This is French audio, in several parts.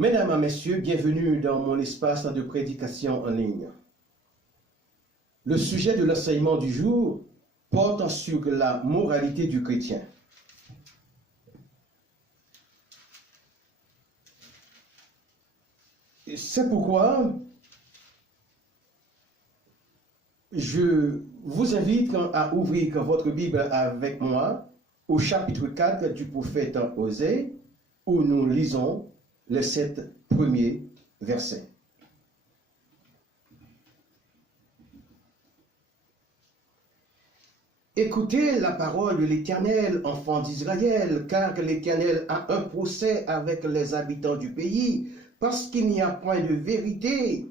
Mesdames et messieurs, bienvenue dans mon espace de prédication en ligne. Le sujet de l'enseignement du jour porte sur la moralité du chrétien. C'est pourquoi je vous invite à ouvrir votre Bible avec moi au chapitre 4 du prophète Osée, où nous lisons les 7 premiers versets. Écoutez la parole de l'Éternel, enfants d'Israël, car l'Éternel a un procès avec les habitants du pays, parce qu'il n'y a point de vérité,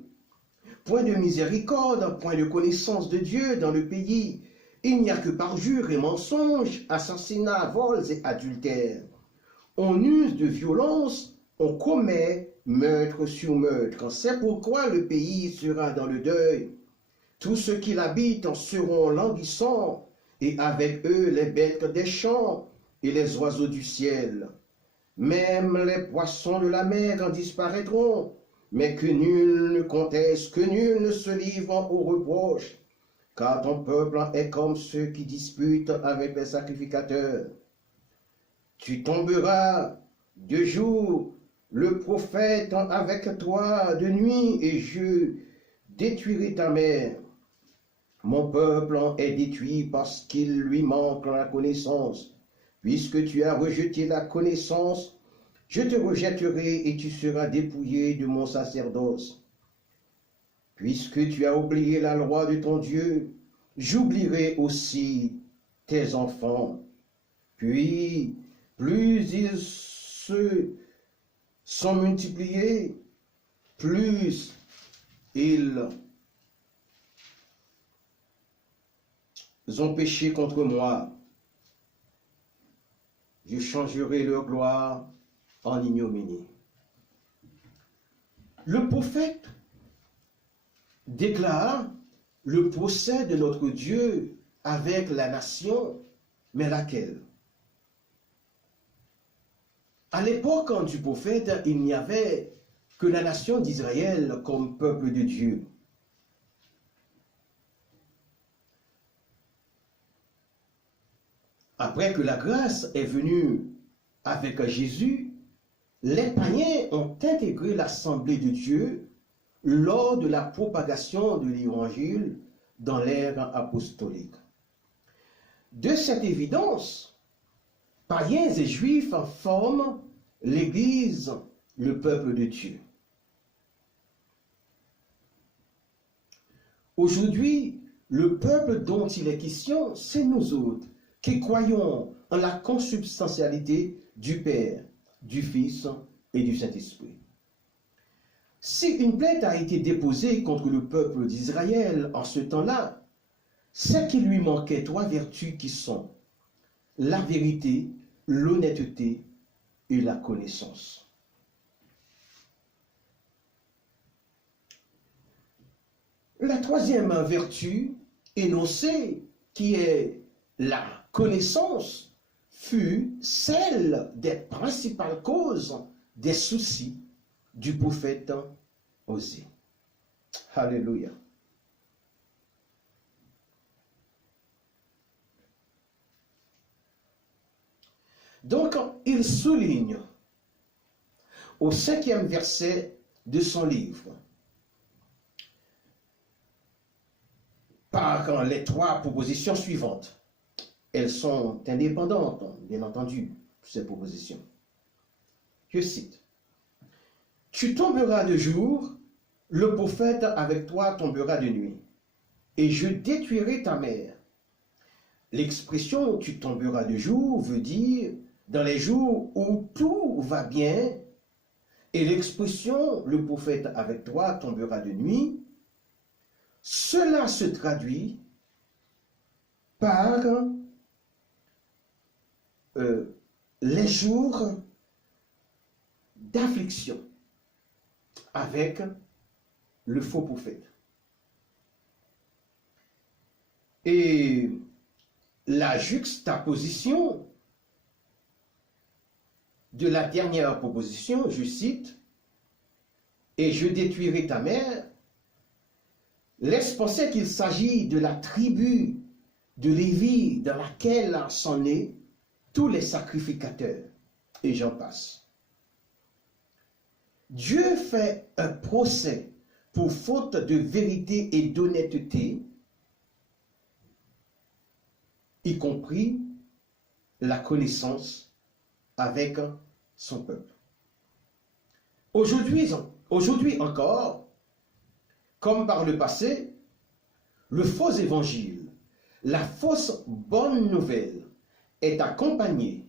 point de miséricorde, point de connaissance de Dieu dans le pays. Il n'y a que parjure et mensonge, assassinats, vols et adultères. On use de violence, on commet meurtre sur meurtre. C'est pourquoi le pays sera dans le deuil. Tous ceux qui l'habitent en seront languissants, et avec eux les bêtes des champs et les oiseaux du ciel. Même les poissons de la mer en disparaîtront, mais que nul ne conteste, que nul ne se livre au reproche, car ton peuple est comme ceux qui disputent avec les sacrificateurs. Tu tomberas de jour, le prophète avec toi de nuit, et je détruirai ta mère. Mon peuple est détruit parce qu'il lui manque la connaissance. Puisque tu as rejeté la connaissance, je te rejetterai et tu seras dépouillé de mon sacerdoce. Puisque tu as oublié la loi de ton Dieu, j'oublierai aussi tes enfants. Puis, plus ils se sont multipliés, plus ils ont péché contre moi. Je changerai leur gloire en ignominie. Le prophète déclare le procès de notre Dieu avec la nation, mais laquelle? À l'époque du prophète, il n'y avait que la nation d'Israël comme peuple de Dieu. Après que la grâce est venue avec Jésus, les païens ont intégré l'Assemblée de Dieu lors de la propagation de l'Évangile dans l'ère apostolique. De cette évidence, païens et juifs forment l'Église, le peuple de Dieu. Aujourd'hui, le peuple dont il est question, c'est nous autres, qui croyons en la consubstantialité du Père, du Fils et du Saint-Esprit. Si une plainte a été déposée contre le peuple d'Israël en ce temps-là, c'est qu'il lui manquait 3 vertus qui sont la vérité, l'honnêteté et la connaissance. La 3e vertu énoncée, qui est la connaissance, fut celle des principales causes des soucis du prophète Osée. Alléluia. Donc, il souligne au 5e verset de son livre, par les 3 propositions suivantes. Elles sont indépendantes, bien entendu, ces propositions. Je cite. Tu tomberas de jour, le prophète avec toi tombera de nuit, et je détruirai ta mère. L'expression « tu tomberas de jour » veut dire dans les jours où tout va bien, et l'expression « le prophète avec toi tombera de nuit », cela se traduit par les jours d'affliction avec le faux prophète. Et la juxtaposition de la dernière proposition, je cite, et je détruirai ta mère, laisse penser qu'il s'agit de la tribu de Lévi dans laquelle sont nés tous les sacrificateurs, et j'en passe. Dieu fait un procès pour faute de vérité et d'honnêteté, y compris la connaissance avec son peuple. Aujourd'hui encore, comme par le passé, le faux évangile, la fausse bonne nouvelle est accompagnée,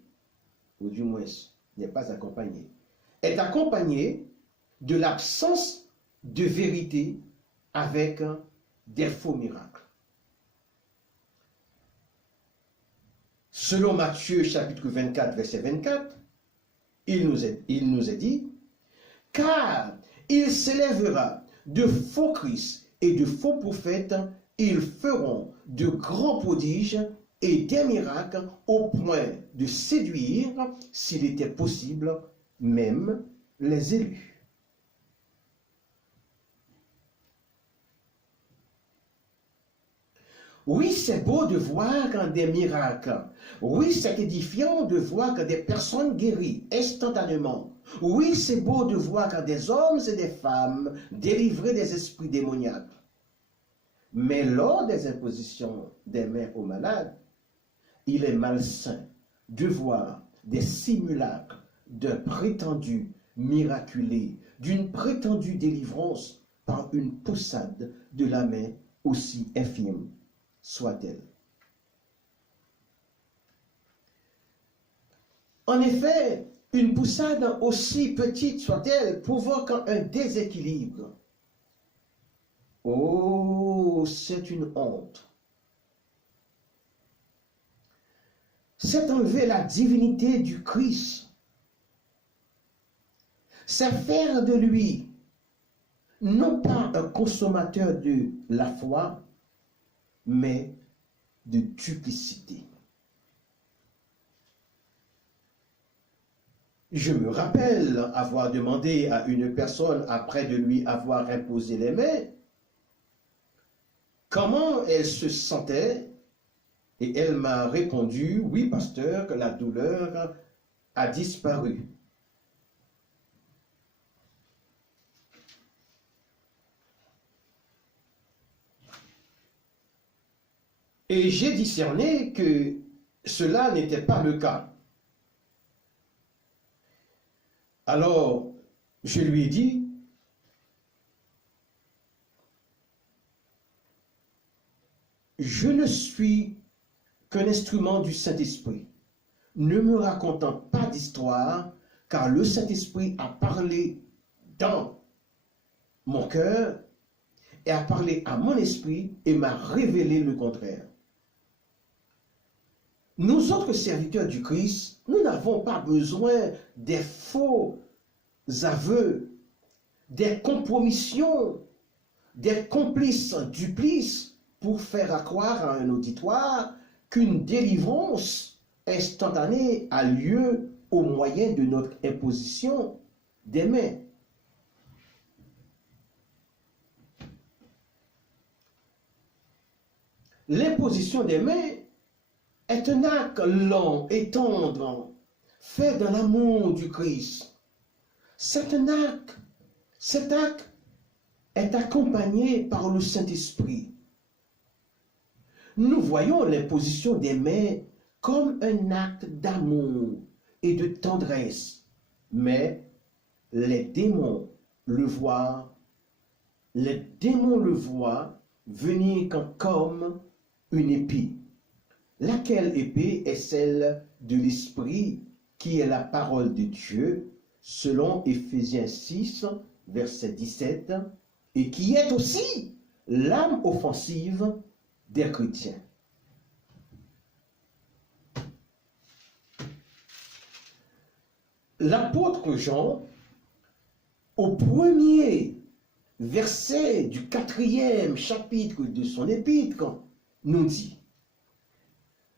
ou du moins n'est pas accompagnée, est accompagnée de l'absence de vérité avec des faux miracles. Selon Matthieu chapitre 24, verset 24, il nous est dit, « Car il s'élèvera de faux Christ et de faux prophètes, ils feront de grands prodiges et des miracles au point de séduire, s'il était possible, même les élus. » Oui, c'est beau de voir des miracles. Oui, c'est édifiant de voir des personnes guéries instantanément. Oui, c'est beau de voir des hommes et des femmes délivrés des esprits démoniaques. Mais lors des impositions des mains aux malades, il est malsain de voir des simulacres d'un prétendu miraculé, d'une prétendue délivrance par une poussade de la main aussi infime soit-elle. En effet, une poussade aussi petite soit-elle provoque un déséquilibre. Oh, c'est une honte. C'est enlever la divinité du Christ. C'est faire de lui non pas un consommateur de la foi, mais de duplicité. Je me rappelle avoir demandé à une personne, après de lui avoir imposé les mains, comment elle se sentait, et elle m'a répondu, oui, pasteur, que la douleur a disparu. Et j'ai discerné que cela n'était pas le cas. Alors, je lui ai dit, je ne suis qu'un instrument du Saint-Esprit, ne me racontant pas d'histoire, car le Saint-Esprit a parlé dans mon cœur et a parlé à mon esprit et m'a révélé le contraire. Nous autres serviteurs du Christ, nous n'avons pas besoin des faux aveux, des compromissions, des complices duplices pour faire croire à un auditoire qu'une délivrance instantanée a lieu au moyen de notre imposition des mains. L'imposition des mains est un acte lent et tendre, fait dans l'amour du Christ. Cet acte est accompagné par le Saint-Esprit. Nous voyons l'imposition des mains comme un acte d'amour et de tendresse, mais les démons le voient venir comme une épée. Laquelle épée est celle de l'Esprit qui est la parole de Dieu, selon Éphésiens 6, verset 17, et qui est aussi l'âme offensive des chrétiens. L'apôtre Jean, au premier verset du 4e chapitre de son épître, nous dit: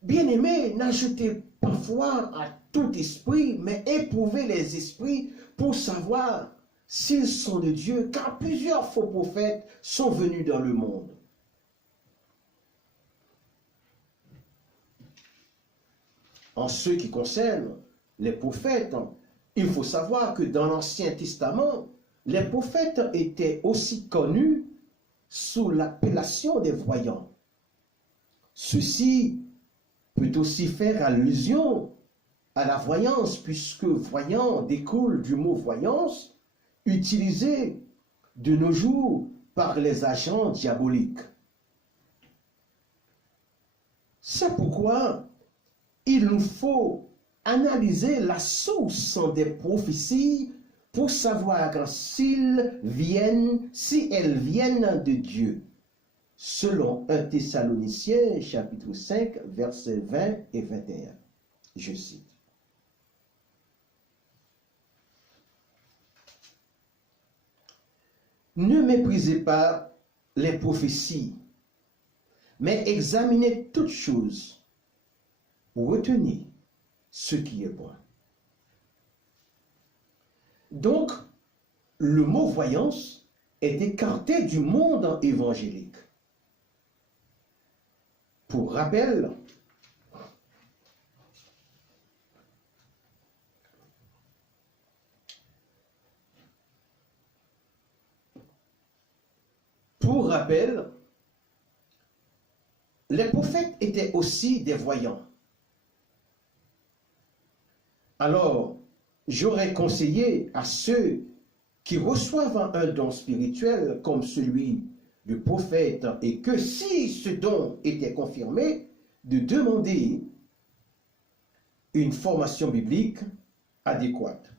Bien-aimés, n'ajoutez pas foi à tout esprit, mais éprouvez les esprits pour savoir s'ils sont de Dieu, car plusieurs faux prophètes sont venus dans le monde. En ce qui concerne les prophètes, il faut savoir que dans l'Ancien Testament, les prophètes étaient aussi connus sous l'appellation des voyants. Ceci peut aussi faire allusion à la voyance, puisque voyant découle du mot voyance, utilisé de nos jours par les agents diaboliques. C'est pourquoi il nous faut analyser la source des prophéties pour savoir si elles viennent de Dieu, selon 1 Thessaloniciens chapitre 5, versets 20 et 21. Je cite. Ne méprisez pas les prophéties, mais examinez toutes choses, retenez ce qui est bon. Donc, le mot voyance est écarté du monde évangélique. Pour rappel, les prophètes étaient aussi des voyants. Alors, j'aurais conseillé à ceux qui reçoivent un don spirituel comme celui du prophète et que si ce don était confirmé, de demander une formation biblique adéquate.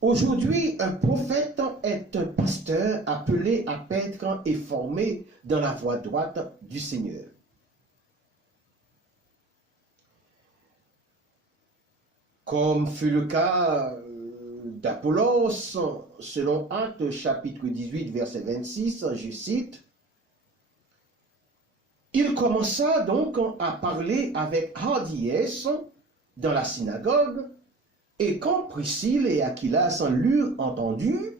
Aujourd'hui, un prophète est un pasteur appelé à paître et formé dans la voie droite du Seigneur. Comme fut le cas d'Apollos, selon Actes chapitre 18, verset 26, je cite, « Il commença donc à parler avec hardiesse dans la synagogue, et quand Priscille et Aquilas l'eurent entendu,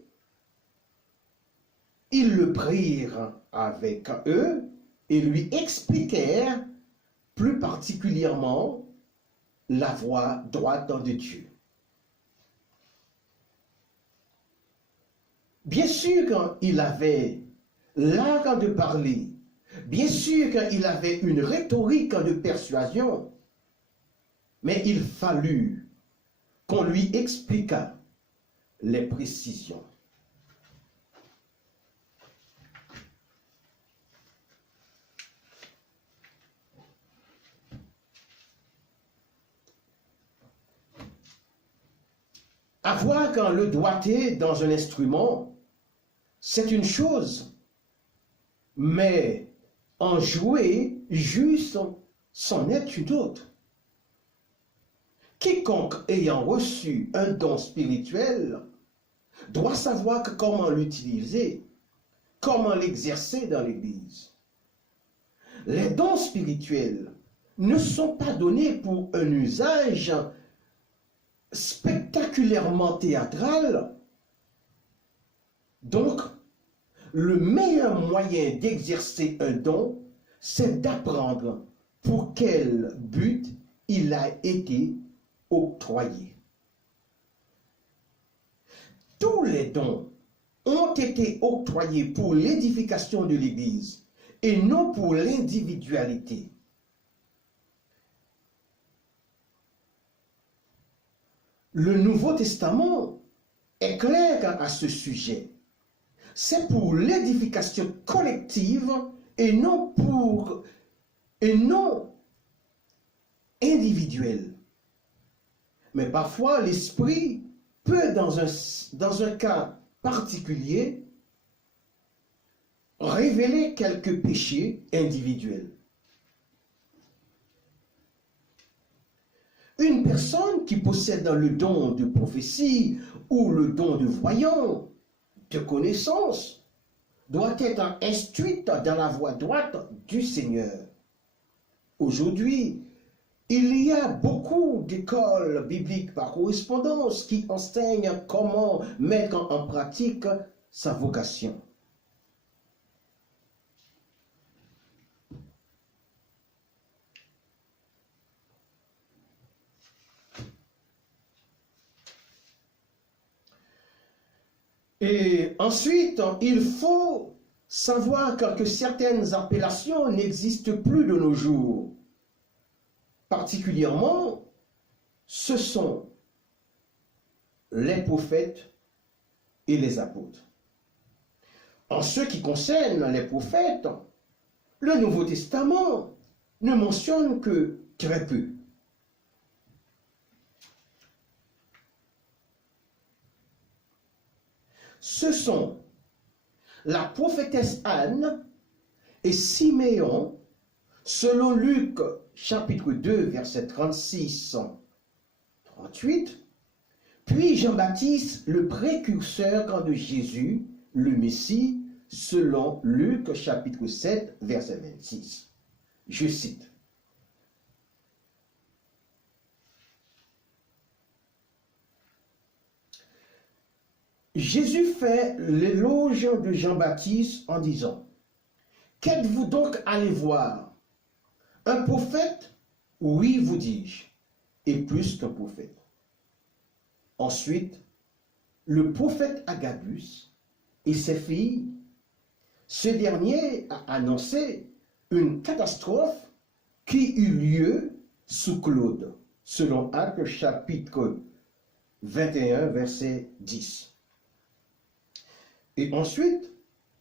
ils le prirent avec eux et lui expliquèrent plus particulièrement la voie droite de Dieu. » Bien sûr qu'il avait l'art de parler, bien sûr qu'il avait une rhétorique de persuasion, mais il fallut qu'on lui expliquât les précisions. Avoir le doigté dans un instrument, c'est une chose, mais en jouer juste, c'en est une autre. Quiconque ayant reçu un don spirituel doit savoir comment l'utiliser, comment l'exercer dans l'Église. Les dons spirituels ne sont pas donnés pour un usage spectaculairement théâtral. Donc, le meilleur moyen d'exercer un don, c'est d'apprendre pour quel but il a été octroyé. Tous les dons ont été octroyés pour l'édification de l'Église et non pour l'individualité. Le Nouveau Testament est clair à ce sujet. C'est pour l'édification collective et non individuelle. Mais parfois, l'Esprit peut, dans un cas particulier, révéler quelques péchés individuels. Une personne qui possède le don de prophétie ou le don de voyant, de connaissance, doit être instruite dans la voie droite du Seigneur. Aujourd'hui, Il y a beaucoup d'écoles bibliques par correspondance qui enseignent comment mettre en pratique sa vocation. Et ensuite, il faut savoir que certaines appellations n'existent plus de nos jours. Particulièrement, ce sont les prophètes et les apôtres. En ce qui concerne les prophètes, le Nouveau Testament ne mentionne que très peu. Ce sont la prophétesse Anne et Siméon, selon Luc chapitre 2, verset 36-38, puis Jean-Baptiste, le précurseur de Jésus, le Messie, selon Luc chapitre 7, verset 26. Je cite. Jésus fait l'éloge de Jean-Baptiste en disant, « Qu'êtes-vous donc allé voir? Un prophète? Oui, vous dis-je, et plus qu'un prophète. » Ensuite, le prophète Agabus et ses filles, ce dernier a annoncé une catastrophe qui eut lieu sous Claude, selon Actes chapitre 21, verset 10. Et ensuite,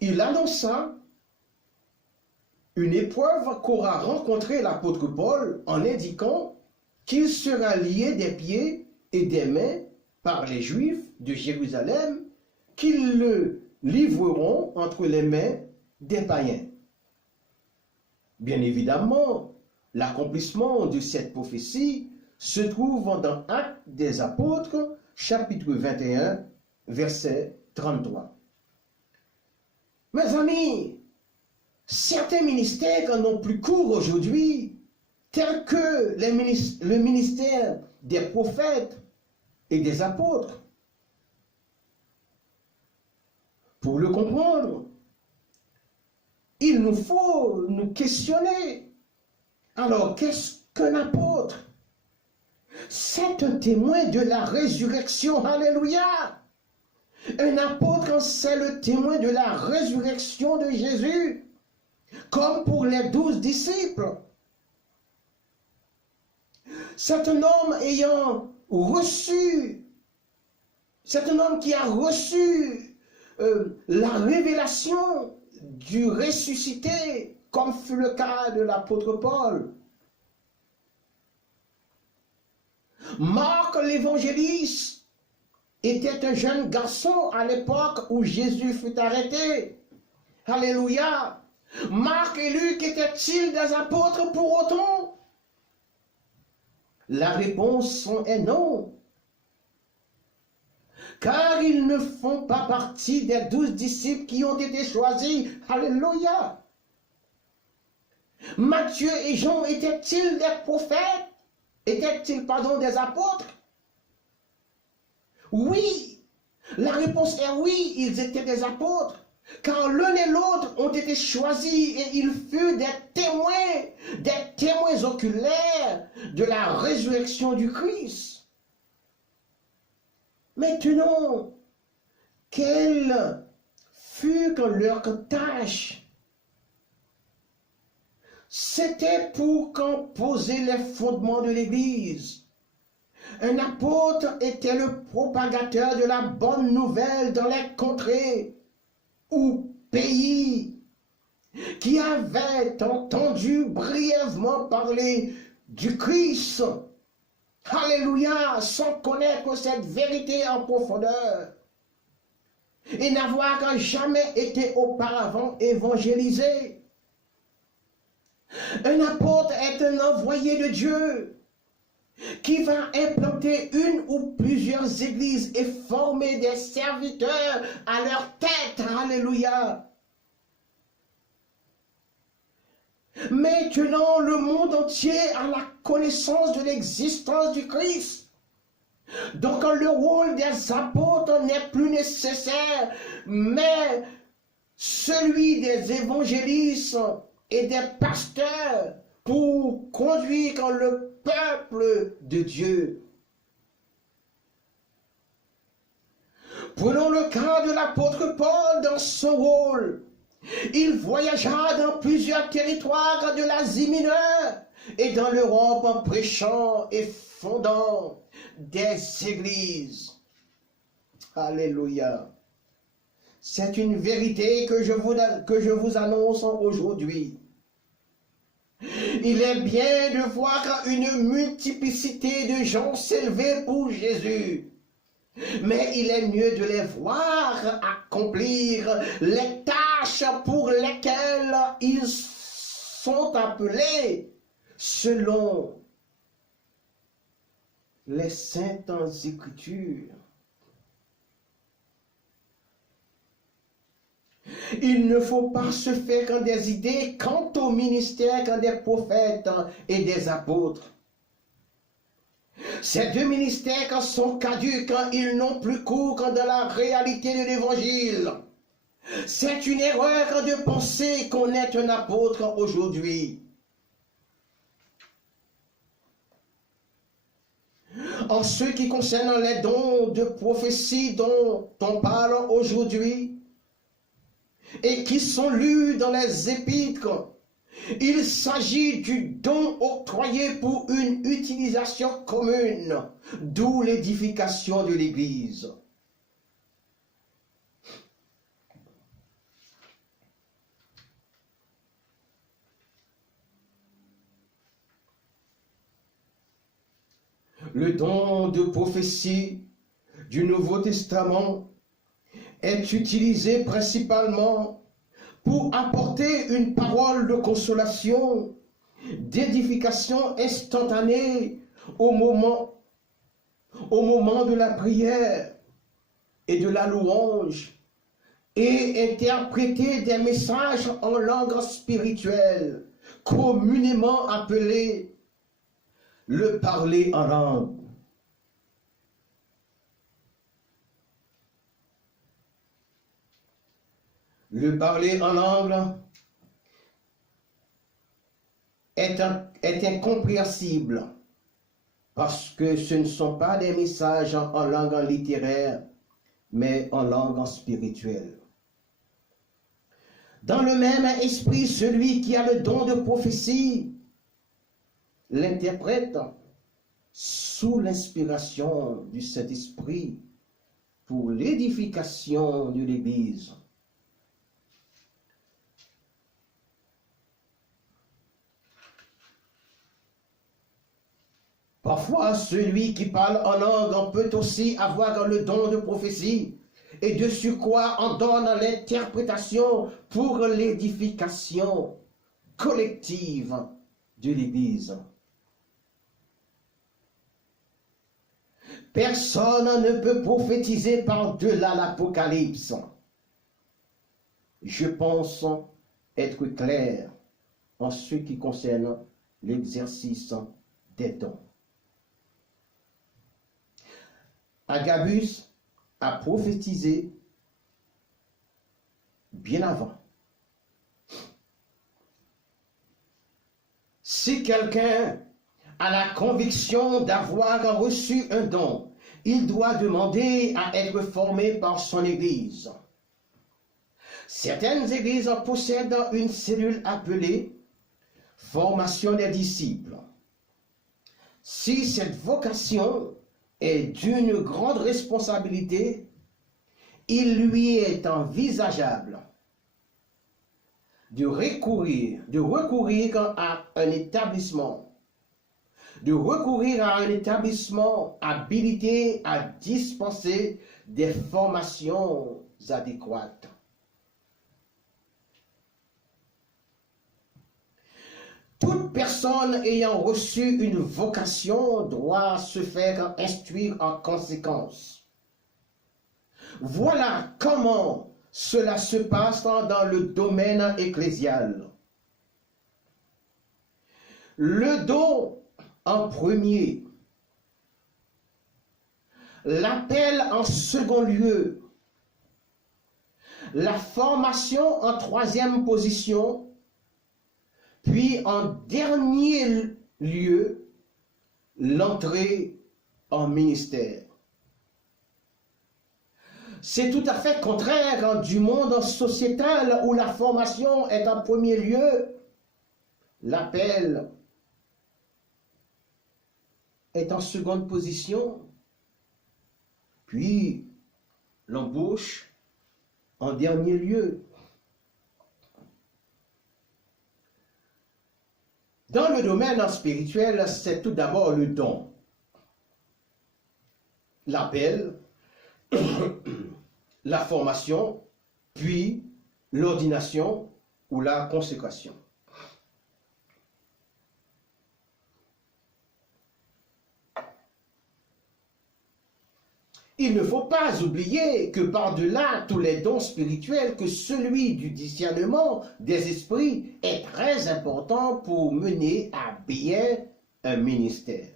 il annonça une épreuve qu'aura rencontrée l'apôtre Paul en indiquant qu'il sera lié des pieds et des mains par les Juifs de Jérusalem, qu'ils le livreront entre les mains des païens. Bien évidemment, l'accomplissement de cette prophétie se trouve dans Actes des Apôtres, chapitre 21, verset 33. Mes amis, certains ministères n'ont plus cours aujourd'hui, tels que le ministère des prophètes et des apôtres. Pour le comprendre, il nous faut nous questionner. Alors, qu'est-ce qu'un apôtre? C'est un témoin de la résurrection. Alléluia! Un apôtre, c'est le témoin de la résurrection de Jésus, comme pour les 12 disciples. C'est un homme ayant reçu, c'est un homme qui a reçu la révélation du ressuscité, comme fut le cas de l'apôtre Paul. Marc l'évangéliste était un jeune garçon à l'époque où Jésus fut arrêté. Alléluia. Marc et Luc étaient-ils des apôtres pour autant? La réponse est non. Car ils ne font pas partie des 12 disciples qui ont été choisis. Alléluia. Matthieu et Jean étaient-ils des prophètes? Étaient-ils, des apôtres? Oui. La réponse est oui, ils étaient des apôtres. Car l'un et l'autre ont été choisis et ils furent des témoins oculaires de la résurrection du Christ. Maintenant, quelle fut leur tâche? C'était pour qu'en poser les fondements de l'Église. Un apôtre était le propagateur de la bonne nouvelle dans les contrées ou pays qui avaient entendu brièvement parler du Christ. Alléluia, sans connaître cette vérité en profondeur et n'avoir jamais été auparavant évangélisé. Un apôtre est un envoyé de Dieu qui va implanter une ou plusieurs églises et former des serviteurs à leur tête. Alléluia. Maintenant, le monde entier a la connaissance de l'existence du Christ. Donc, le rôle des apôtres n'est plus nécessaire, mais celui des évangélistes et des pasteurs pour conduire le peuple de Dieu. Prenons le cas de l'apôtre Paul dans son rôle. Il voyagea dans plusieurs territoires de l'Asie mineure et dans l'Europe en prêchant et fondant des églises. Alléluia. C'est une vérité que je vous annonce aujourd'hui. Il est bien de voir une multiplicité de gens s'élever pour Jésus. Mais il est mieux de les voir accomplir les tâches pour lesquelles ils sont appelés selon les saintes Écritures. Il ne faut pas se faire des idées quant au ministère des prophètes et des apôtres. Ces deux ministères sont caducs, ils n'ont plus cours dans la réalité de l'Évangile. C'est une erreur de penser qu'on est un apôtre aujourd'hui. En ce qui concerne les dons de prophétie dont on parle aujourd'hui et qui sont lus dans les épîtres, il s'agit du don octroyé pour une utilisation commune, d'où l'édification de l'Église. Le don de prophétie du Nouveau Testament est utilisé principalement pour apporter une parole de consolation, d'édification instantanée au moment de la prière et de la louange, et interpréter des messages en langue spirituelle, communément appelé le parler en langue. Le parler en langue est incompréhensible parce que ce ne sont pas des messages en langue littéraire, mais en langue spirituelle. Dans le même esprit, celui qui a le don de prophétie l'interprète sous l'inspiration du Saint-Esprit pour l'édification de l'Église. Parfois, celui qui parle en langue peut aussi avoir le don de prophétie et de surcroît en donne l'interprétation pour l'édification collective de l'Église. Personne ne peut prophétiser par-delà l'Apocalypse. Je pense être clair en ce qui concerne l'exercice des dons. Agabus a prophétisé bien avant. Si quelqu'un a la conviction d'avoir reçu un don, il doit demander à être formé par son Église. Certaines églises possèdent une cellule appelée formation des disciples. Si cette vocation est d'une grande responsabilité, il lui est envisageable de recourir à un établissement habilité à dispenser des formations adéquates. Toute personne ayant reçu une vocation doit se faire instruire en conséquence. Voilà comment cela se passe dans le domaine ecclésial. Le don en premier, l'appel en second lieu, la formation en troisième position, puis en dernier lieu, l'entrée en ministère. C'est tout à fait contraire du monde sociétal où la formation est en premier lieu, l'appel est en seconde position, puis l'embauche en dernier lieu. Dans le domaine spirituel, c'est tout d'abord le don, l'appel, la formation, puis l'ordination ou la consécration. Il ne faut pas oublier que par-delà tous les dons spirituels, que celui du discernement des esprits est très important pour mener à bien un ministère.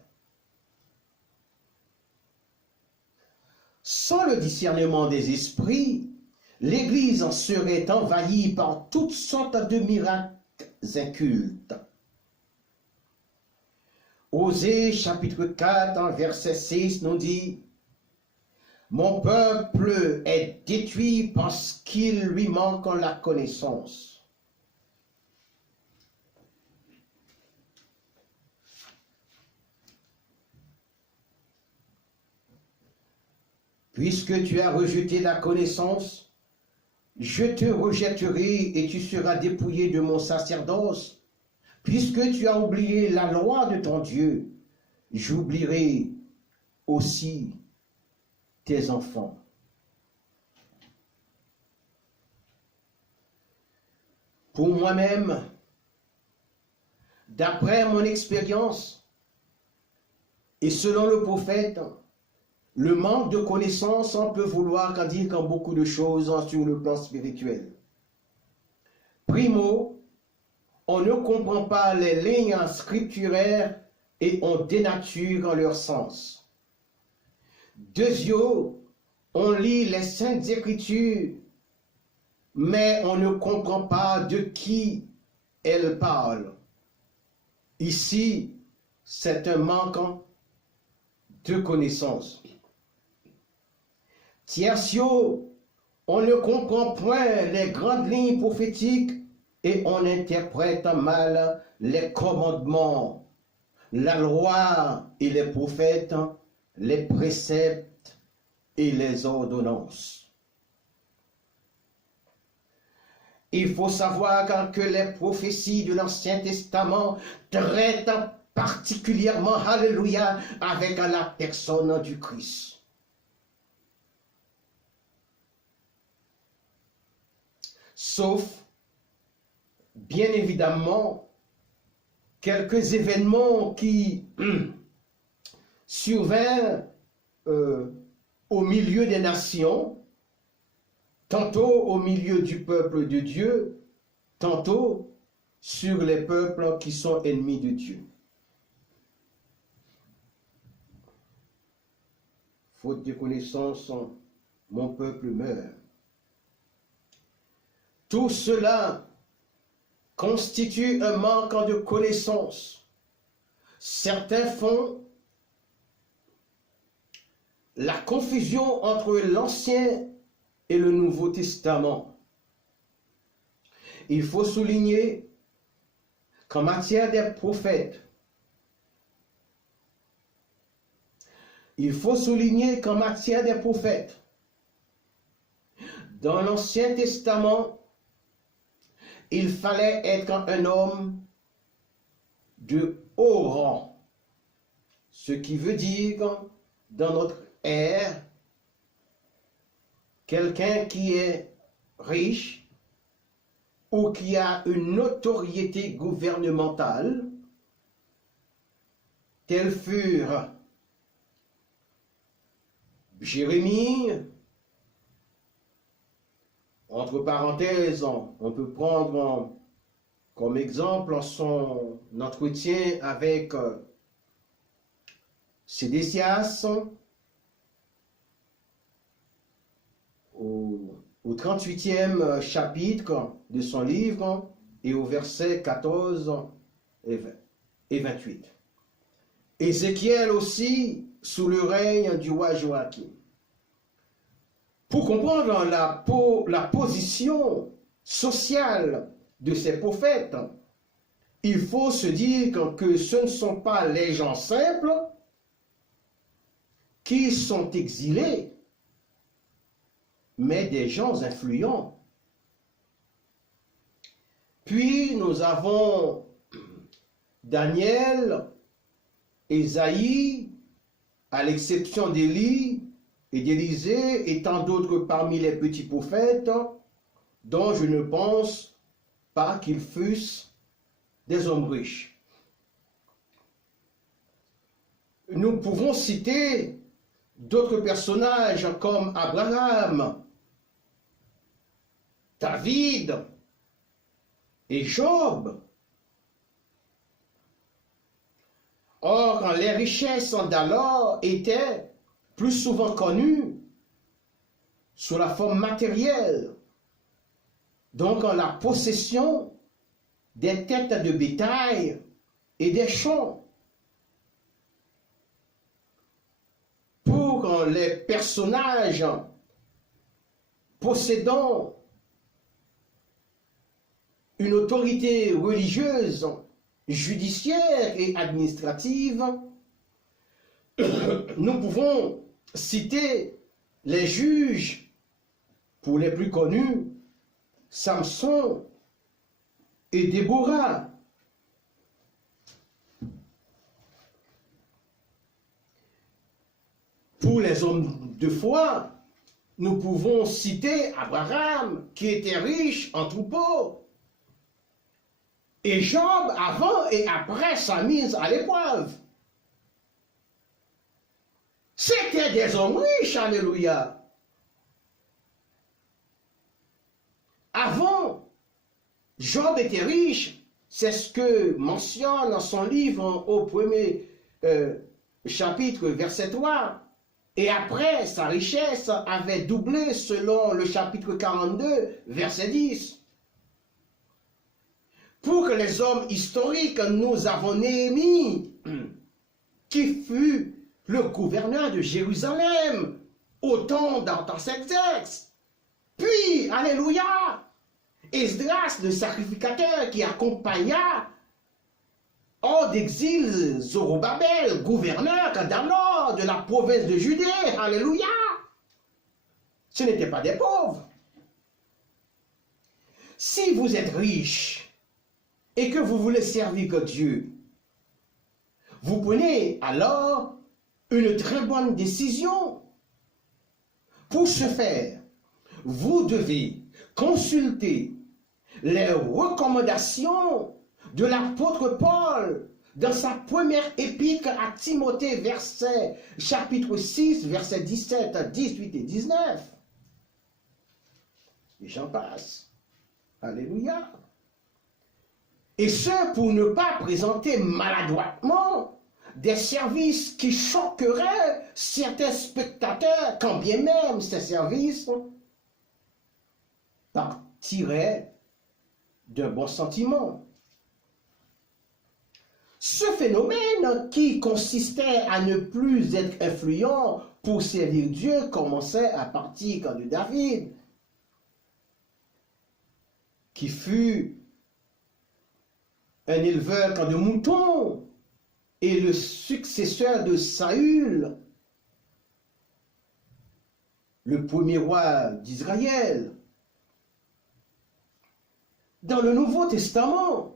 Sans le discernement des esprits, l'Église en serait envahie par toutes sortes de miracles incultes. Osée chapitre 4, verset 6 nous dit: mon peuple est détruit parce qu'il lui manque la connaissance. Puisque tu as rejeté la connaissance, je te rejetterai et tu seras dépouillé de mon sacerdoce. Puisque tu as oublié la loi de ton Dieu, j'oublierai aussi tes enfants. Pour moi-même, d'après mon expérience, et selon le prophète, le manque de connaissance, on peut vouloir dire qu'en beaucoup de choses sur le plan spirituel. Primo, on ne comprend pas les lignes scripturaires et on dénature leur sens. Deuxièmement, on lit les Saintes Écritures, mais on ne comprend pas de qui elles parlent. Ici, c'est un manque de connaissance. Tertio, on ne comprend point les grandes lignes prophétiques et on interprète mal les commandements, la loi et les prophètes, les préceptes et les ordonnances. Il faut savoir que les prophéties de l'Ancien Testament traitent particulièrement, alléluia, avec la personne du Christ. Sauf, bien évidemment, quelques événements qui survinrent au milieu des nations, tantôt au milieu du peuple de Dieu, tantôt sur les peuples qui sont ennemis de Dieu. Faute de connaissance, mon peuple meurt. Tout cela constitue un manque de connaissance. Certains font la confusion entre l'Ancien et le Nouveau Testament. Il faut souligner qu'en matière des prophètes, dans l'Ancien Testament, il fallait être un homme de haut rang, ce qui veut dire, dans notre ère, quelqu'un qui est riche ou qui a une notoriété gouvernementale, tels furent Jérémie, entre parenthèses, on peut prendre Comme exemple, son entretien avec Sédécias au 38e chapitre de son livre et au verset 14 et 28. Ézéchiel aussi, sous le règne du roi Joachim. Pour comprendre la position sociale de ces prophètes, il faut se dire que ce ne sont pas les gens simples qui sont exilés, mais des gens influents. Puis nous avons Daniel, Ésaïe, à l'exception d'Élie et d'Élisée, et tant d'autres parmi les petits prophètes, dont je ne pense pas qu'ils fussent des hommes riches. Nous pouvons citer d'autres personnages comme Abraham, David et Job. Or, les richesses d'alors étaient plus souvent connues sous la forme matérielle, donc en la possession des têtes de bétail et des champs. Pour les personnages possédant une autorité religieuse, judiciaire et administrative, nous pouvons citer les juges, pour les plus connus, Samson et Déborah. Pour les hommes de foi, nous pouvons citer Abraham, qui était riche en troupeaux, et Job avant et après sa mise à l'épreuve. C'étaient des hommes riches, alléluia. Avant, Job était riche, c'est ce que mentionne son livre au premier chapitre, verset 3. Et après, sa richesse avait doublé selon le chapitre 42, verset 10. Pour que les hommes historiques, nous avons Néhémie, qui fut le gouverneur de Jérusalem au temps d'Artaxerxès. Puis, alléluia, Esdras, le sacrificateur qui accompagna hors d'exil Zorobabel, gouverneur d'alors de la province de Judée, alléluia. Ce n'étaient pas des pauvres. Si vous êtes riche et que vous voulez servir que Dieu, vous prenez alors une très bonne décision. Pour ce faire, vous devez consulter les recommandations de l'apôtre Paul dans sa première épître à Timothée, chapitre 6, versets 17, 18 et 19. Et j'en passe. Alléluia. Et ce, pour ne pas présenter maladroitement des services qui choqueraient certains spectateurs, quand bien même ces services partiraient d'un bon sentiment. Ce phénomène qui consistait à ne plus être influent pour servir Dieu commençait à partir de David, qui fut un éleveur de moutons et le successeur de Saül, le premier roi d'Israël. Dans le Nouveau Testament,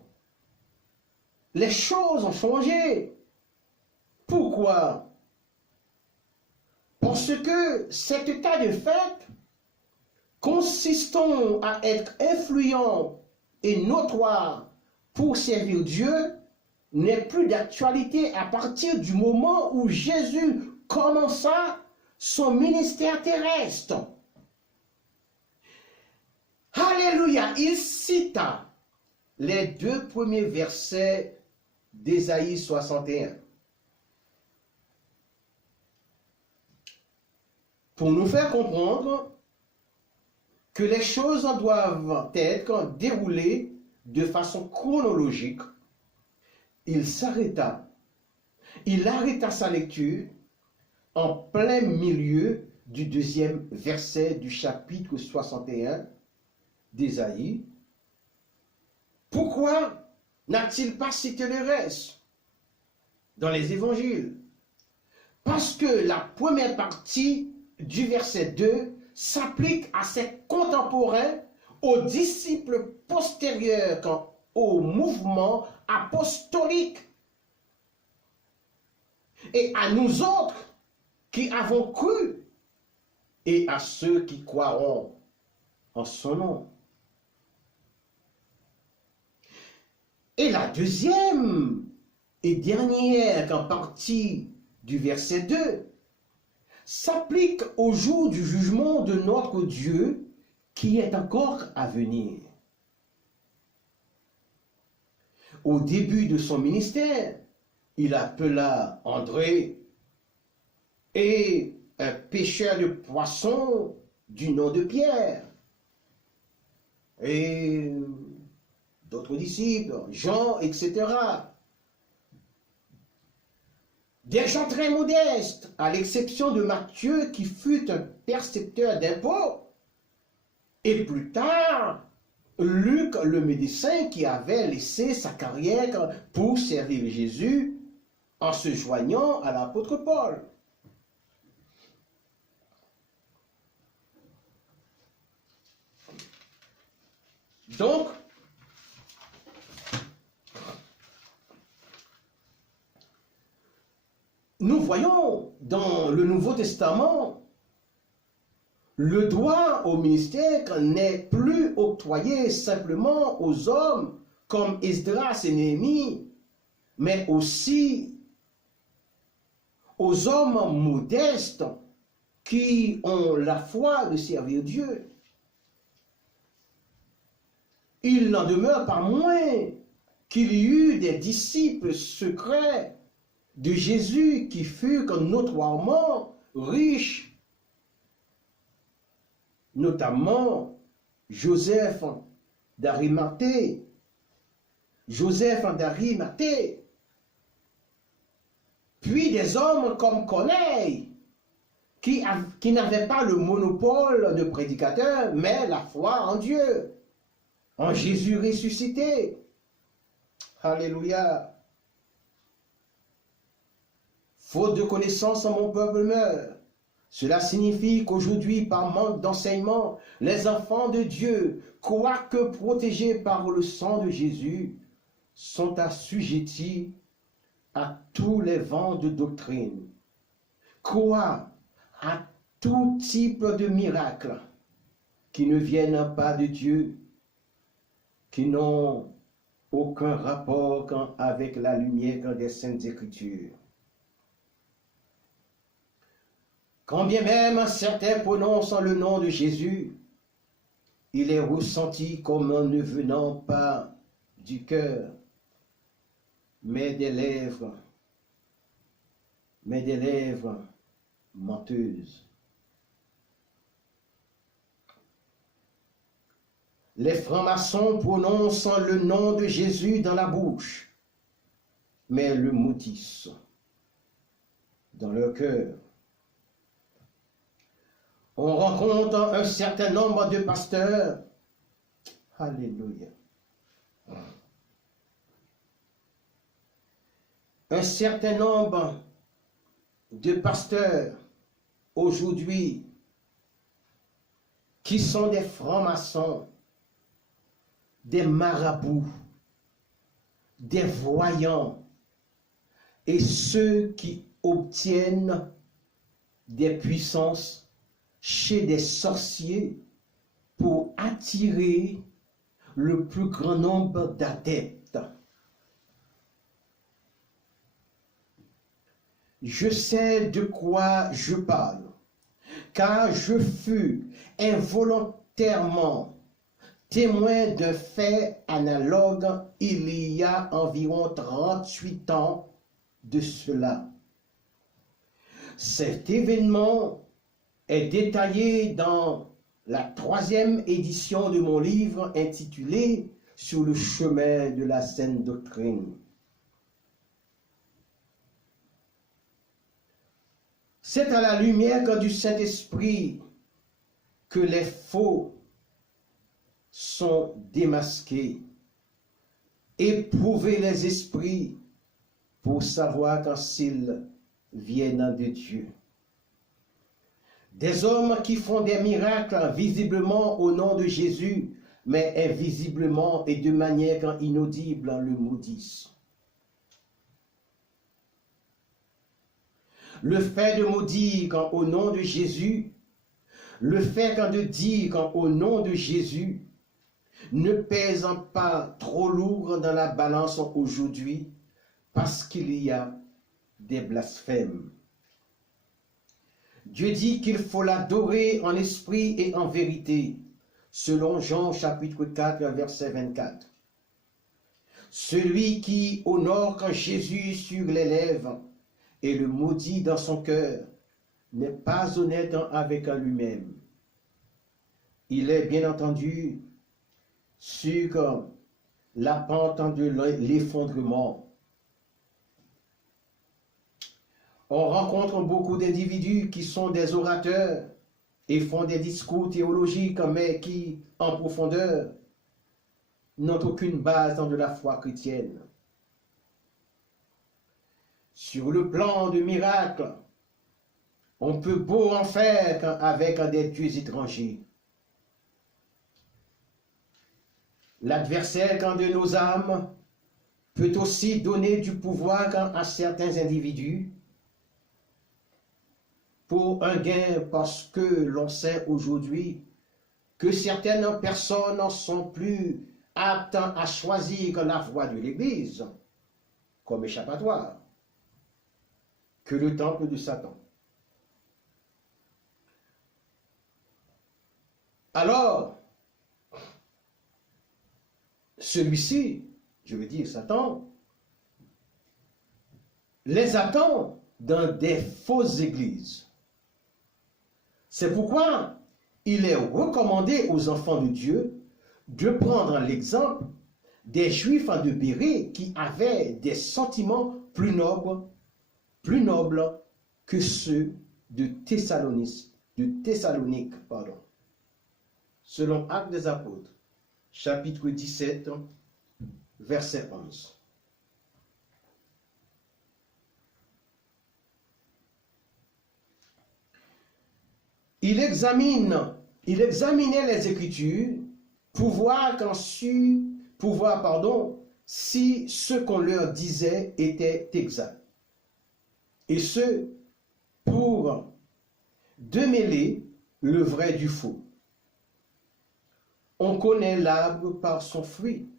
les choses ont changé. Pourquoi? Parce que cet état de fait, consistant à être influent et notoire pour servir Dieu, n'est plus d'actualité à partir du moment où Jésus commença son ministère terrestre. Alléluia, il cita les 2 premiers versets d'Ésaïe 61. Pour nous faire comprendre que les choses doivent être déroulées de façon chronologique, il s'arrêta, il arrêta sa lecture en plein milieu du 2e verset du chapitre 61 d'Ésaïe. Pourquoi n'a-t-il pas cité le reste dans les évangiles? Parce que la première partie du verset 2 s'applique à ses contemporains, aux disciples postérieurs au mouvement apostolique et à nous autres qui avons cru et à ceux qui croiront en son nom. Et la deuxième et dernière partie du verset 2 s'applique au jour du jugement de notre Dieu qui est encore à venir. Au début de son ministère, il appela André et un pêcheur de poissons du nom de Pierre et d'autres disciples, Jean, etc. Des gens très modestes, à l'exception de Matthieu qui fut un percepteur d'impôts, et plus tard, Luc, le médecin qui avait laissé sa carrière pour servir Jésus en se joignant à l'apôtre Paul. Donc, nous voyons dans le Nouveau Testament, le droit au ministère n'est plus octroyé simplement aux hommes comme Esdras et Néhémie, mais aussi aux hommes modestes qui ont la foi de servir Dieu. Il n'en demeure pas moins qu'il y eut des disciples secrets de Jésus qui furent notoirement riches, notamment Joseph d'Arimathée. Puis des hommes comme Corneille, qui n'avaient pas le monopole de prédicateur, mais la foi en Dieu, en Jésus ressuscité. Alléluia. Faute de connaissance, mon peuple meurt. Cela signifie qu'aujourd'hui, par manque d'enseignement, les enfants de Dieu, quoique protégés par le sang de Jésus, sont assujettis à tous les vents de doctrine. Croient à tout type de miracles qui ne viennent pas de Dieu, qui n'ont aucun rapport avec la lumière des Saintes Écritures. Quand bien même certains prononcent le nom de Jésus, il est ressenti comme ne venant pas du cœur, mais des lèvres menteuses. Les francs-maçons prononcent le nom de Jésus dans la bouche, mais le maudissent dans leur cœur. On rencontre un certain nombre de pasteurs. Alléluia. Un certain nombre de pasteurs aujourd'hui qui sont des francs-maçons, des marabouts, des voyants et ceux qui obtiennent des puissances chez des sorciers pour attirer le plus grand nombre d'adeptes. Je sais de quoi je parle, car je fus involontairement témoin d'un fait analogue il y a environ 38 ans de cela. Cet événement est détaillé dans la 3e édition de mon livre intitulé « Sur le chemin de la saine doctrine ». C'est à la lumière du Saint-Esprit que les faux sont démasqués. Éprouvez les esprits pour savoir quand ils viennent de Dieu. Des hommes qui font des miracles visiblement au nom de Jésus, mais invisiblement et de manière inaudible le maudissent. Le fait de maudire au nom de Jésus, le fait de dire au nom de Jésus, ne pèse pas trop lourd dans la balance aujourd'hui, parce qu'il y a des blasphèmes. Dieu dit qu'il faut l'adorer en esprit et en vérité, selon Jean chapitre 4, verset 24. Celui qui honore Jésus sur les lèvres et le maudit dans son cœur n'est pas honnête avec lui-même. Il est bien entendu sur la pente de l'effondrement. On rencontre beaucoup d'individus qui sont des orateurs et font des discours théologiques, mais qui, en profondeur, n'ont aucune base dans de la foi chrétienne. Sur le plan de miracles, on peut beau en faire avec des dieux étrangers. L'adversaire de nos âmes peut aussi donner du pouvoir à certains individus pour un gain, parce que l'on sait aujourd'hui que certaines personnes sont plus aptes à choisir la voie de l'Église comme échappatoire que le temple de Satan. Alors, celui-ci, je veux dire Satan, les attend dans des fausses églises. C'est pourquoi il est recommandé aux enfants de Dieu de prendre l'exemple des Juifs de Bérée qui avaient des sentiments plus nobles que ceux de Thessalonique, selon Actes des Apôtres, chapitre 17, verset 11. Il examinait les Écritures pour voir si ce qu'on leur disait était exact. Et ce, pour démêler le vrai du faux. On connaît l'arbre par son fruit.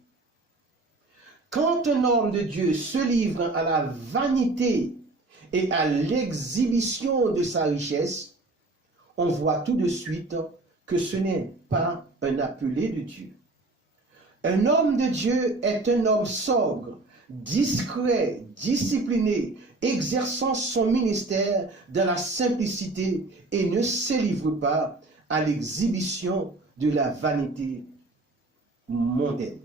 Quand un homme de Dieu se livre à la vanité et à l'exhibition de sa richesse, on voit tout de suite que ce n'est pas un appelé de Dieu. Un homme de Dieu est un homme sobre, discret, discipliné, exerçant son ministère dans la simplicité et ne se livre pas à l'exhibition de la vanité mondaine.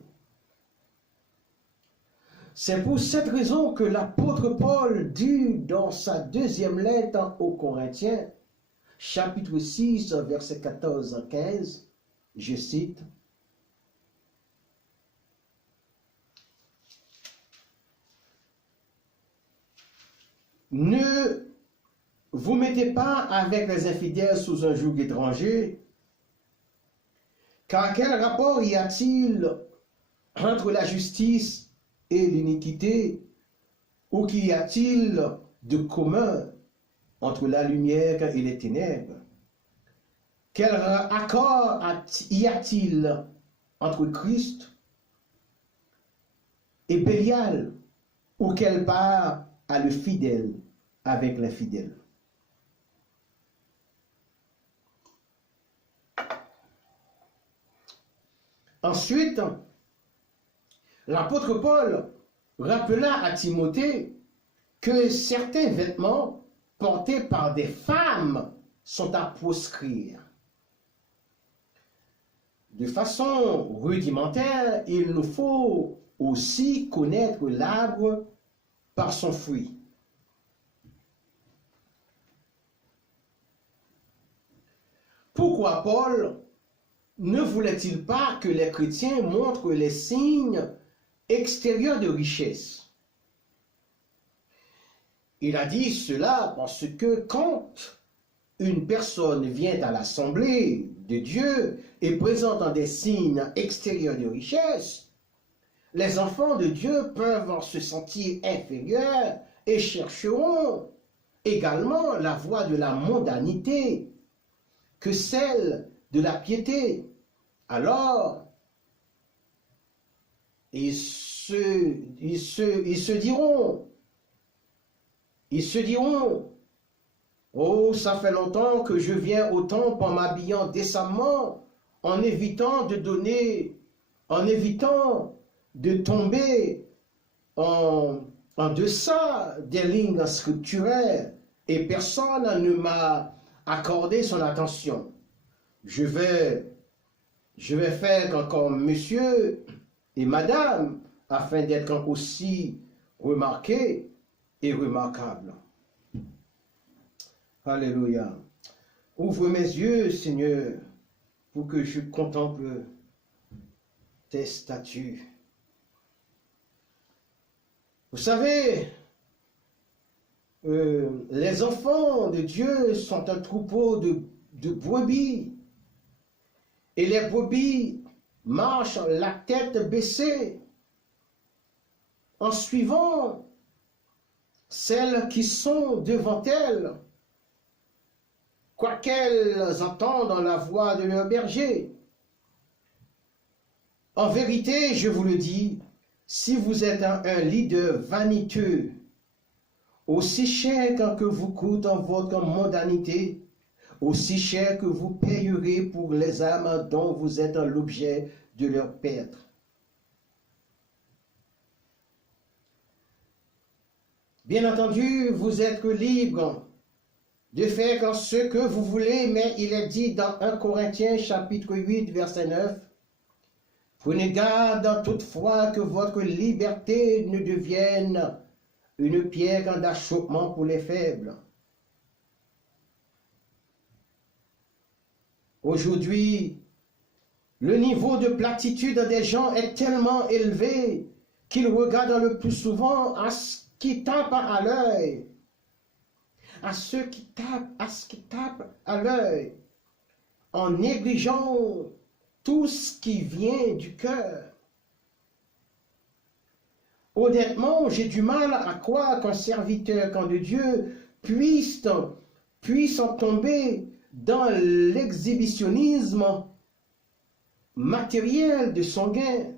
C'est pour cette raison que l'apôtre Paul dit dans sa 2e lettre aux Corinthiens, chapitre 6, verset 14 à 15, je cite, « Ne vous mettez pas avec les infidèles sous un joug étranger, car quel rapport y a-t-il entre la justice et l'iniquité, ou qu'y a-t-il de commun entre la lumière et les ténèbres? Quel accord y a-t-il entre Christ et Bélial, ou quelle part a le fidèle avec l'infidèle? » Ensuite, l'apôtre Paul rappela à Timothée que certains vêtements portés par des femmes sont à proscrire. De façon rudimentaire, il nous faut aussi connaître l'arbre par son fruit. Pourquoi Paul ne voulait-il pas que les chrétiens montrent les signes extérieurs de richesse? Il a dit cela parce que quand une personne vient à l'assemblée de Dieu et présentant des signes extérieurs de richesse, les enfants de Dieu peuvent se sentir inférieurs et chercheront également la voie de la mondanité que celle de la piété. Alors, ils se diront, oh, ça fait longtemps que je viens au temple en m'habillant décemment, en évitant de tomber en deçà des lignes scripturaires, et personne ne m'a accordé son attention. Je vais faire comme monsieur et madame, afin d'être aussi remarqué et remarquable. Alléluia. Ouvre mes yeux, Seigneur, pour que je contemple tes statuts. Vous savez, les enfants de Dieu sont un troupeau de brebis. Et les brebis marchent la tête baissée en suivant celles qui sont devant elles, quoiqu'elles entendent la voix de leur berger. En vérité, je vous le dis, si vous êtes un leader vaniteux, aussi cher que vous coûte votre mondanité, aussi cher que vous payerez pour les âmes dont vous êtes l'objet de leur perdre. Bien entendu, vous êtes libre de faire ce que vous voulez, mais il est dit dans 1 Corinthiens chapitre 8, verset 9, « Prenez garde toutefois que votre liberté ne devienne une pierre d'achoppement pour les faibles. » Aujourd'hui, le niveau de platitude des gens est tellement élevé qu'ils regardent le plus souvent à ce qui tape à l'œil, à ce qui tape à l'œil, en négligeant tout ce qui vient du cœur. Honnêtement, j'ai du mal à croire qu'un serviteur de Dieu puisse en tomber dans l'exhibitionnisme matériel de son gain.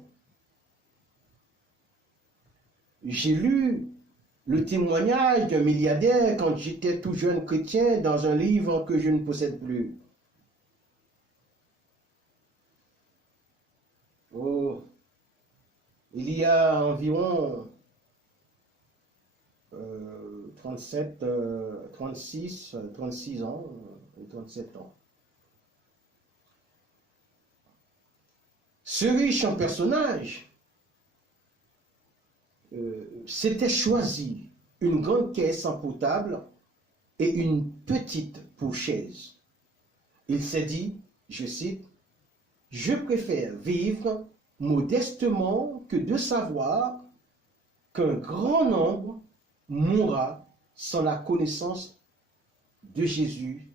J'ai lu le témoignage d'un milliardaire quand j'étais tout jeune chrétien dans un livre que je ne possède plus. Oh, il y a environ 36 ans et 37 ans. Ce riche en personnage s'était choisi une grande caisse en potable et une petite pour chaise. Il s'est dit, je cite, « Je préfère vivre modestement que de savoir qu'un grand nombre mourra sans la connaissance de Jésus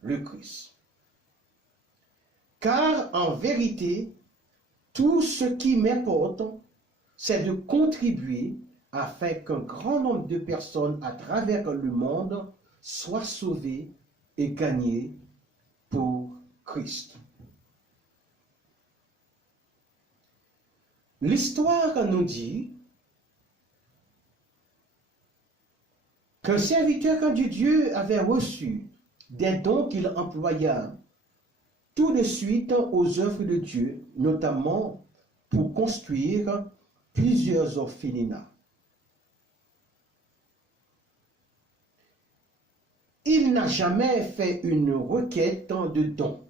le Christ. Car en vérité, tout ce qui m'importe, c'est de contribuer afin qu'un grand nombre de personnes à travers le monde soient sauvées et gagnées pour Christ. » L'histoire nous dit qu'un serviteur de Dieu avait reçu des dons qu'il employa tout de suite aux œuvres de Dieu, notamment pour construire plusieurs orphelinats. Il n'a jamais fait une requête de dons,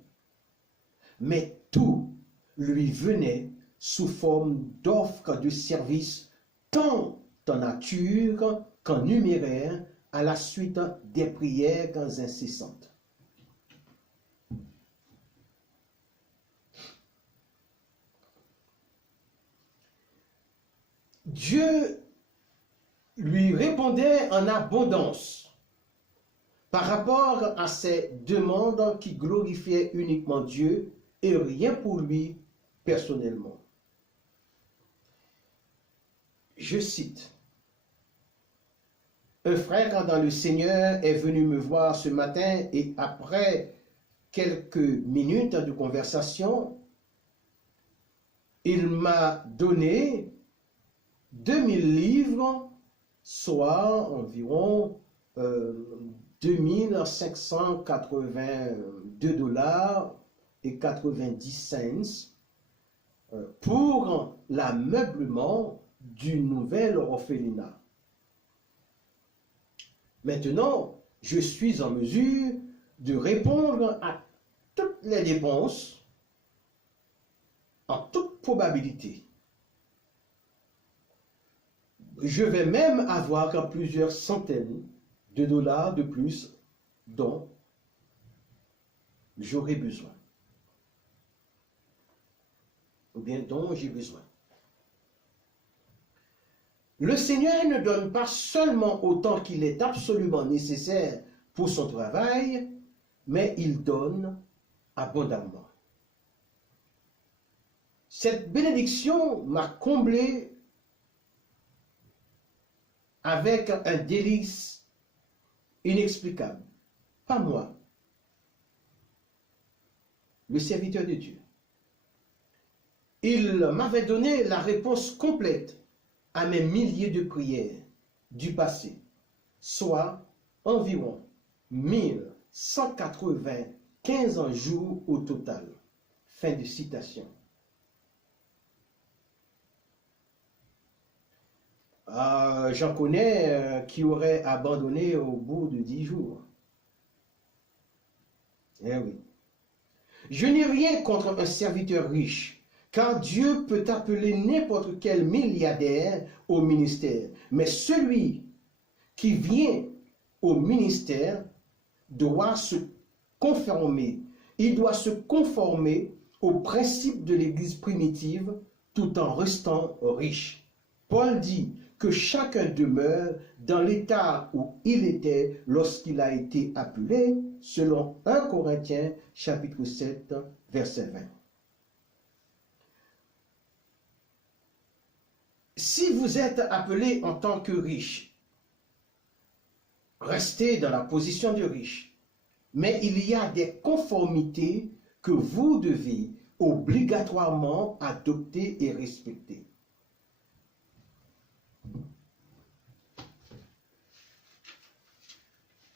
mais tout lui venait sous forme d'offres de services tant en nature qu'en numéraire à la suite des prières incessantes. Dieu lui répondait en abondance par rapport à ses demandes qui glorifiaient uniquement Dieu et rien pour lui personnellement. Je cite, « Un frère dans le Seigneur est venu me voir ce matin et après quelques minutes de conversation, il m'a donné 2000 livres, soit environ 2582 dollars et 90 cents pour l'ameublement du nouvel orphelinat. Maintenant, je suis en mesure de répondre à toutes les dépenses en toute probabilité. Je vais même avoir plusieurs centaines de dollars de plus dont j'aurai besoin. Ou bien dont j'ai besoin. Le Seigneur ne donne pas seulement autant qu'il est absolument nécessaire pour son travail, mais il donne abondamment. Cette bénédiction m'a comblé avec un délice inexplicable. Pas moi, le serviteur de Dieu. Il m'avait donné la réponse complète à mes milliers de prières du passé, soit environ 1195 jours au total. Fin de citation. J'en connais qui auraient abandonné au bout de 10 jours. Eh oui. Je n'ai rien contre un serviteur riche, car Dieu peut appeler n'importe quel milliardaire au ministère. Mais celui qui vient au ministère doit se conformer. Il doit se conformer aux principes de l'Église primitive tout en restant riche. Paul dit que chacun demeure dans l'état où il était lorsqu'il a été appelé, selon 1 Corinthiens chapitre 7, verset 20. Si vous êtes appelé en tant que riche, restez dans la position de riche. Mais il y a des conformités que vous devez obligatoirement adopter et respecter.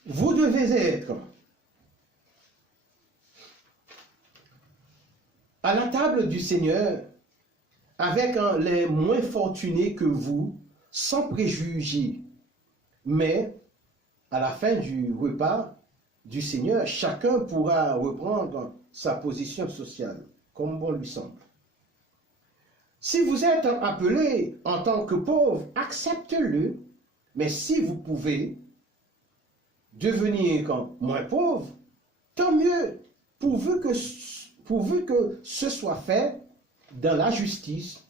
Vous devez être à la table du Seigneur avec les moins fortunés que vous, sans préjugés. Mais à la fin du repas du Seigneur, chacun pourra reprendre sa position sociale, comme bon lui semble. Si vous êtes appelé en tant que pauvre, acceptez-le, mais si vous pouvez devenir moins pauvre, tant mieux, pourvu que ce soit fait dans la justice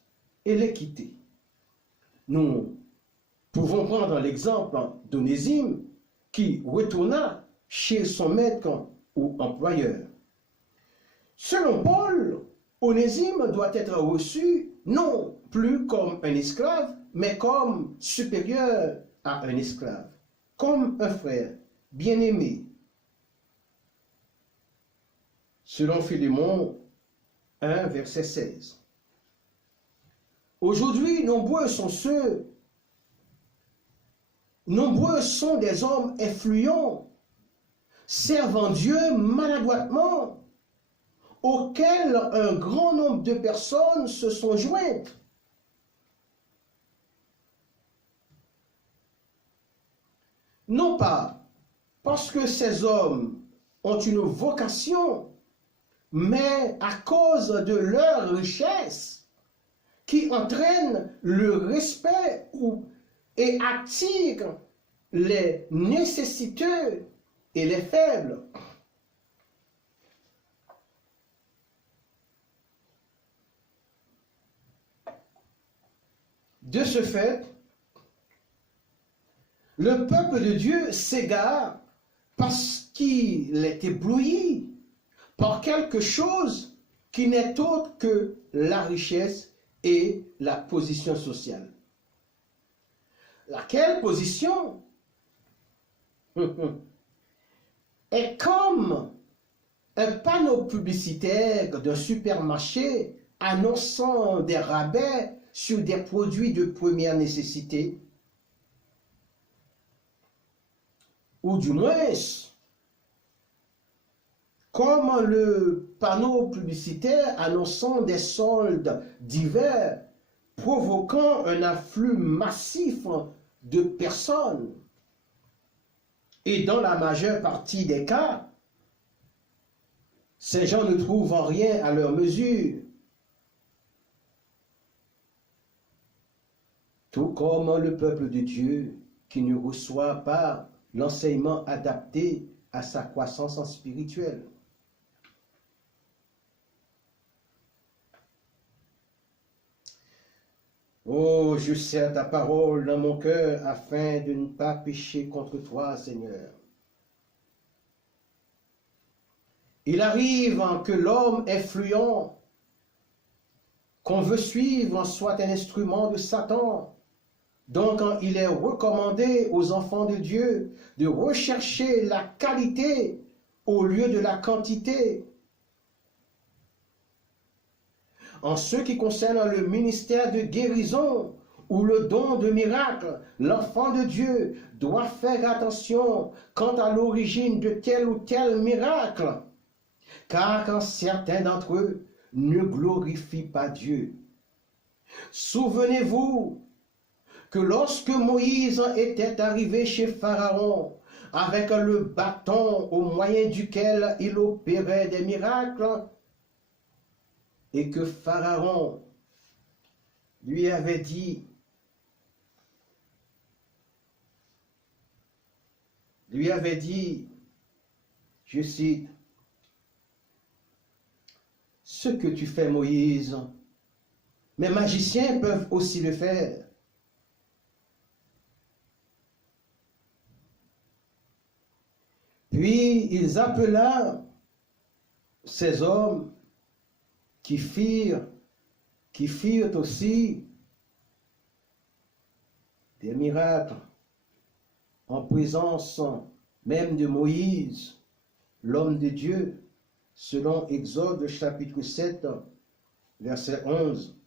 et l'équité. Nous pouvons prendre l'exemple d'Onésime qui retourna chez son maître ou employeur. Selon Paul, Onésime doit être reçu non plus comme un esclave, mais comme supérieur à un esclave, comme un frère bien-aimé. Selon Philémon 1, verset 16. Aujourd'hui, nombreux sont des hommes influents, servant Dieu maladroitement. auquel un grand nombre de personnes se sont jointes. Non pas parce que ces hommes ont une vocation, mais à cause de leur richesse qui entraîne le respect et attire les nécessiteux et les faibles. De ce fait, le peuple de Dieu s'égare parce qu'il est ébloui par quelque chose qui n'est autre que la richesse et la position sociale. Laquelle position est comme un panneau publicitaire d'un supermarché annonçant des rabais sur des produits de première nécessité, ou du moins comme le panneau publicitaire annonçant des soldes divers, provoquant un afflux massif de personnes. Et dans la majeure partie des cas, ces gens ne trouvent rien à leur mesure. Tout comme le peuple de Dieu qui ne reçoit pas l'enseignement adapté à sa croissance spirituelle. Oh, je serre ta parole dans mon cœur afin de ne pas pécher contre toi, Seigneur. Il arrive que l'homme influent qu'on veut suivre soit un instrument de Satan. Donc, il est recommandé aux enfants de Dieu de rechercher la qualité au lieu de la quantité. En ce qui concerne le ministère de guérison ou le don de miracle, l'enfant de Dieu doit faire attention quant à l'origine de tel ou tel miracle, car certains d'entre eux ne glorifient pas Dieu. Souvenez-vous que lorsque Moïse était arrivé chez Pharaon avec le bâton au moyen duquel il opérait des miracles, et que Pharaon lui avait dit, je cite, « Ce que tu fais, Moïse, mes magiciens peuvent aussi le faire. » Puis ils appela ces hommes qui firent aussi des miracles en présence même de Moïse, l'homme de Dieu, selon Exode chapitre 7, verset 11.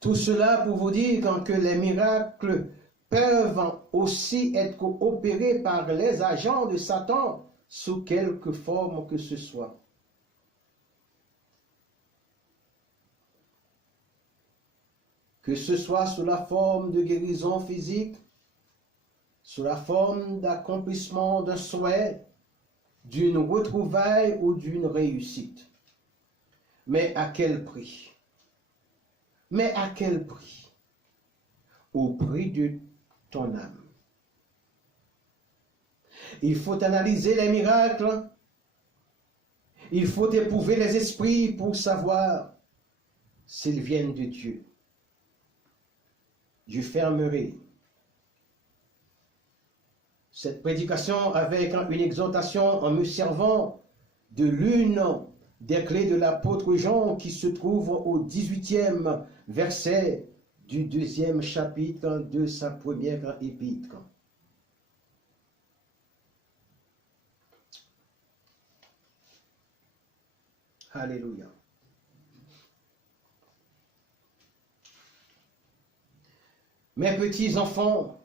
Tout cela pour vous dire que les miracles peuvent aussi être opérés par les agents de Satan sous quelque forme que ce soit. Que ce soit sous la forme de guérison physique, sous la forme d'accomplissement d'un souhait, d'une retrouvaille ou d'une réussite. Mais à quel prix? Mais à quel prix? Au prix de ton âme. Il faut analyser les miracles. Il faut éprouver les esprits pour savoir s'ils viennent de Dieu. Je fermerai cette prédication avec une exhortation en me servant de l'une des clés de l'apôtre Jean qui se trouve au 18e verset du 2e chapitre de sa première épître. Alléluia. Mes petits enfants,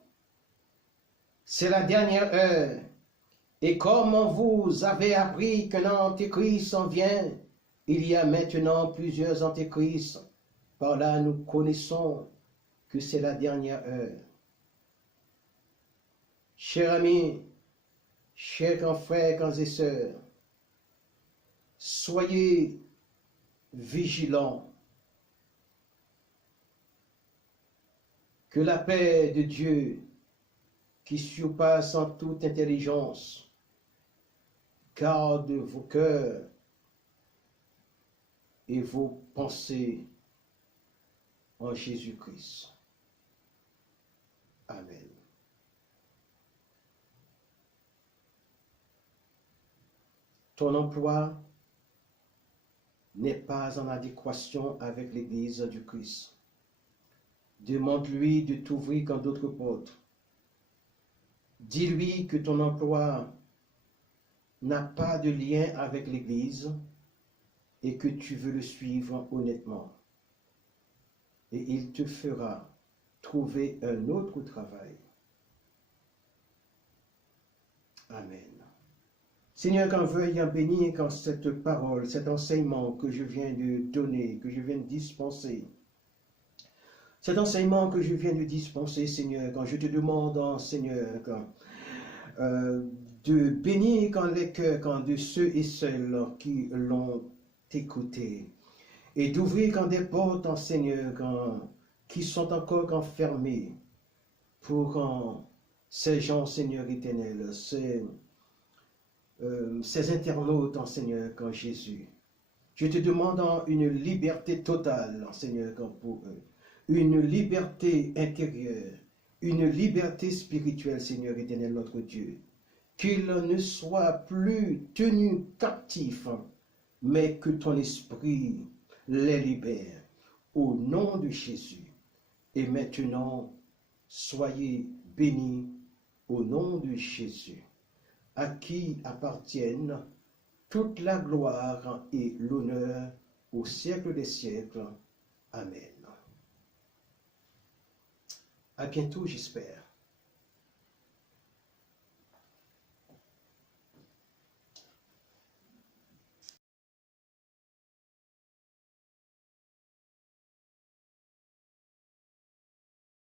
c'est la dernière heure Et comme vous avez appris qu'un antéchrist en vient, il y a maintenant plusieurs antéchrists. Par là, nous connaissons que c'est la dernière heure. Chers amis, chers grands frères, grands et sœurs, soyez vigilants. Que la paix de Dieu, qui surpasse en toute intelligence, garde vos cœurs et vos pensées en Jésus-Christ. Amen. Ton emploi n'est pas en adéquation avec l'Église du Christ. Demande-lui de t'ouvrir comme d'autres portes. Dis-lui que ton emploi n'a pas de lien avec l'Église et que tu veux le suivre honnêtement. Et il te fera trouver un autre travail. Amen. Seigneur, qu'en veuille en bénir quand cette parole, cet enseignement que je viens de donner, que je viens de dispenser, cet enseignement que je viens de dispenser, Seigneur, quand je te demande, Seigneur, de bénir quand les cœurs de ceux et celles qui l'ont écouté, et d'ouvrir quand des portes, Seigneur, qui sont encore enfermées pour ces gens, Seigneur éternel, ces internautes, Seigneur, quand Jésus. Je te demande une liberté totale, Seigneur, pour eux. Une liberté intérieure, une liberté spirituelle, Seigneur éternel, notre Dieu. Qu'ils ne soient plus tenus captifs, mais que ton esprit les libère. Au nom de Jésus. Et maintenant, soyez bénis au nom de Jésus, à qui appartiennent toute la gloire et l'honneur au siècle des siècles. Amen. À bientôt, j'espère.